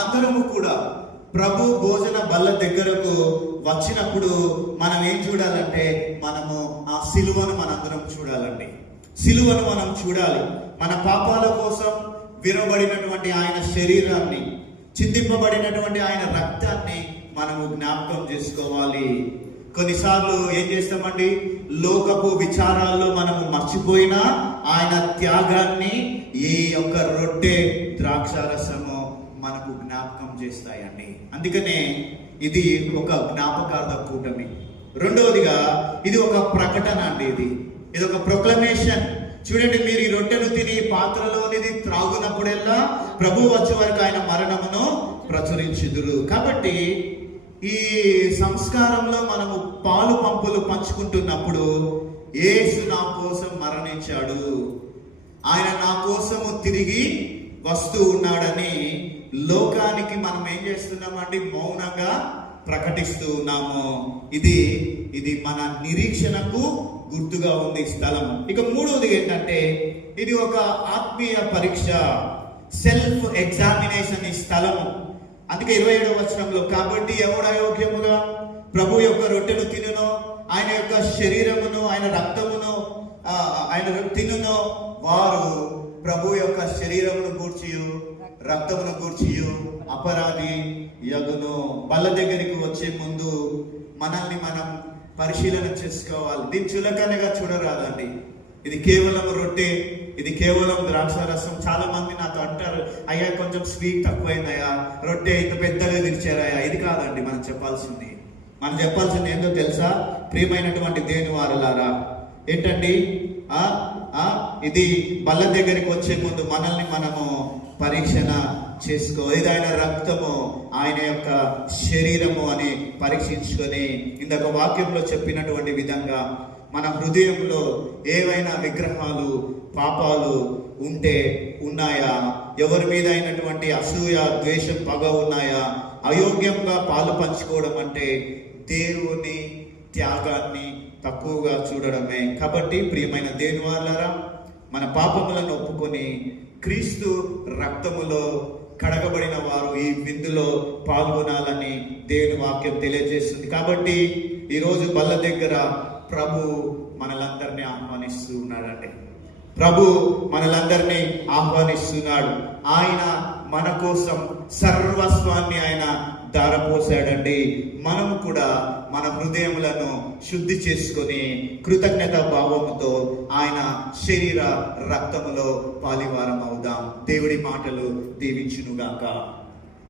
అందరము కూడా ప్రభు భోజన బల్ల దగ్గరకు వచ్చినప్పుడు మనం ఏం చూడాలంటే మనము ఆ సిలువను మనందరం చూడాలండి. సిలువను మనం చూడాలి. మన పాపాల కోసం విరవబడినటువంటి ఆయన శరీరాన్ని, చిందింపబడినటువంటి ఆయన రక్తాన్ని మనము జ్ఞాపకం చేసుకోవాలి. కొన్నిసార్లు ఏం చేస్తామండి, లోకపు విచారాల్లో మనము మర్చిపోయినా ఆయన త్యాగాన్ని ఈ యొక్క రొట్టె ద్రాక్షారసము మనకు జ్ఞాపకం చేస్తాయండి. అందుకనే ఇది ఒక జ్ఞాపకార్థ కూటమి. రెండవదిగా ఇది ఒక ప్రకటన అండి. ఇది ఒక ప్రొక్లమేషన్. చూడండి, మీరు ఈ రొట్టెను తిని పాత్రలోనిది త్రాగునప్పుడల్లా ప్రభు వచ్చే వరకు ఆయన మరణమును ప్రచురించుదురు. కాబట్టి ఈ సంస్కారంలో మనము పాలు పంపులు పంచుకుంటున్నప్పుడు యేసు నా కోసం మరణించాడు, ఆయన నా కోసము తిరిగి వస్తూ ఉన్నాడని లోకానికి మనం ఏం చేస్తున్నామండి, మౌనంగా ప్రకటిస్తూ ఉన్నాము. ఇది మన నిరీక్షణకు గుర్తుగా ఉంది స్థలం. ఇక మూడవది ఏంటంటే ఇది ఒక ఆత్మీయ పరీక్ష, సెల్ఫ్ ఎగ్జామినేషన్ ఈ స్థలము. అందుకే 27వ వచనంలో, కాబట్టి ఎవడు అయోగ్యముగా ప్రభు యొక్క రొట్టెను తినునో, ఆయన యొక్క శరీరమును ఆయన రక్తమును ఆయన తినునో వారు ప్రభు యొక్క శరీరమును గూర్చియు రక్తమును గూర్చియు అపరాధి యగును. బల్ల దగ్గరికి వచ్చే ముందు మనల్ని మనం పరిశీలన చేసుకోవాలి. దీన్ని చులకనగా చూడరాదండి. ఇది కేవలం రొట్టె, ఇది కేవలం ద్రాక్షారసం. చాలా మంది నాతో అంటారు, అయ్యా కొంచెం స్వీట్ తక్కువైందయ్యా, రొట్టె ఇంత పెద్దగా తెరిచారయ్యా. ఇది కాదండి మనం చెప్పాల్సింది. మనం చెప్పాల్సింది ఏంటో తెలుసా? ప్రియమైనటువంటి దేవుని వారలారా, ఏంటండి ఇది బల్ల దగ్గరికి వచ్చే ముందు మనల్ని మనము పరీక్షణ చేసుకో. ఇది ఆయన రక్తము, ఆయన యొక్క శరీరము అని పరీక్షించుకొని, ఇందాక వాక్యంలో చెప్పినటువంటి విధంగా మన హృదయంలో ఏవైనా విగ్రహాలు, పాపాలు ఉన్నాయా? ఎవరి మీద అయినటువంటి అసూయ, ద్వేషం, పగ ఉన్నాయా? అయోగ్యంగా పాలు పంచుకోవడం అంటే దేవుని త్యాగాన్ని తక్కువగా చూడడమే. కాబట్టి ప్రియమైన దేవుని వారలారా, మన పాపములను ఒప్పుకొని క్రీస్తు రక్తములో కడగబడిన వారు ఈ విందులో పాల్గొనాలని దేవుని వాక్యం తెలియజేస్తుంది. కాబట్టి ఈరోజు బల్ల దగ్గర ప్రభు మనలందరినీ ఆహ్వానిస్తూ ఉన్నాడండి. ప్రభు మనలందరినీ ఆహ్వానిస్తున్నాడు. ఆయన మన కోసం సర్వస్వాన్ని ఆయన ధారపోసాడండి. మనము కూడా మన హృదయములను శుద్ధి చేసుకొని కృతజ్ఞత భావముతో ఆయన శరీర రక్తములో పాలివారం అవుదాం. దేవుడి మాటలు దీవించునుగాక.